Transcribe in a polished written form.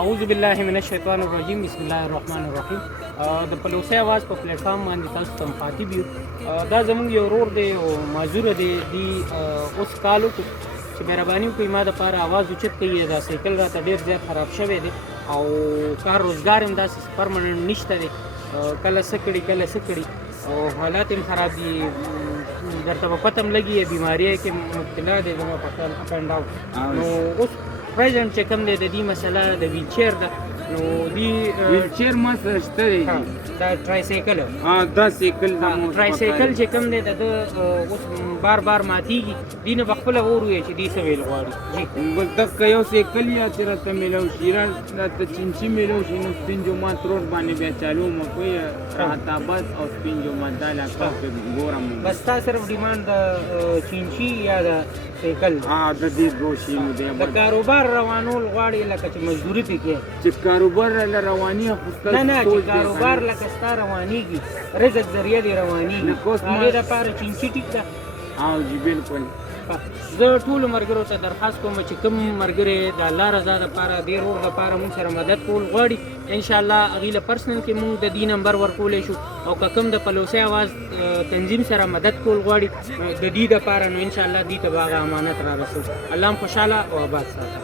اعوذ بالله من الشیطان الرجیم بسم الله الرحمن الرحیم. د پلوسی आवाज په پلیټ فارم باندې تاسو ته مخاطب یو. دا زموږ یو ورور دی او معذوره دی اوس کال وکړو چې مهرباني وکړئ ما دپاره आवाज اوچت کوي. دا سایکل راته ډېر زیات خراب شوی دی او کار روزګار هم داسې پرمننټ نشته دی. کله څه کړي کله څه کړي او حالات هم خراب دي. درته به پته هم لګي بیمارۍ کې مبتلا دی زما په خیال اپ اینډ ډاون. نو اوس پریزنټ چې کوم دی د دې مسله د ویلچیر ده. نو دې ویلچیر ما سره شته دی دا ټرایسایکل دا سایکل ټرایسایکل چې کوم دی د اوس بار بار ماتیږي. دې نه به خپله ورویې چې دې څه ویل غواړي. جی بس دغه یو سایکل یا چې راته میلاو شي راته چینچي میلاو شي نو سپین جومات روډ باندې بیا چالو مو کوی راحت آباد او سپین جومات دا علاقه کې ګورم. بس تا صرف ډیمانډ د چینچي یا د سایکل د دې دوه شیانو دی. د کاروبار روانول غواړي لکه چې مزدوري پې کوې چې کاروبار له رواني اخیستل نه چې کاروبار لکه ستا روانېږي رزق ذریعه دې روانېږي هغې دپاره چینچي ټیک ده. جی بالکل. زه ټولو ملګرو ته درخواست کوم چې کوم ملګري د الله رضا دپاره دې رور دپاره مونږ سره مدد کول غواړي انشاءالله هغې له پرسنل کې مونږ د دې نمبر ورکولی شو. او که کوم د پلوسی आवाज تنظیم سره مدد کول غواړي د دې دپاره نو انشاءالله دې ته به هغه امانت را رسو. الله هم خوشحاله او آباد ساته.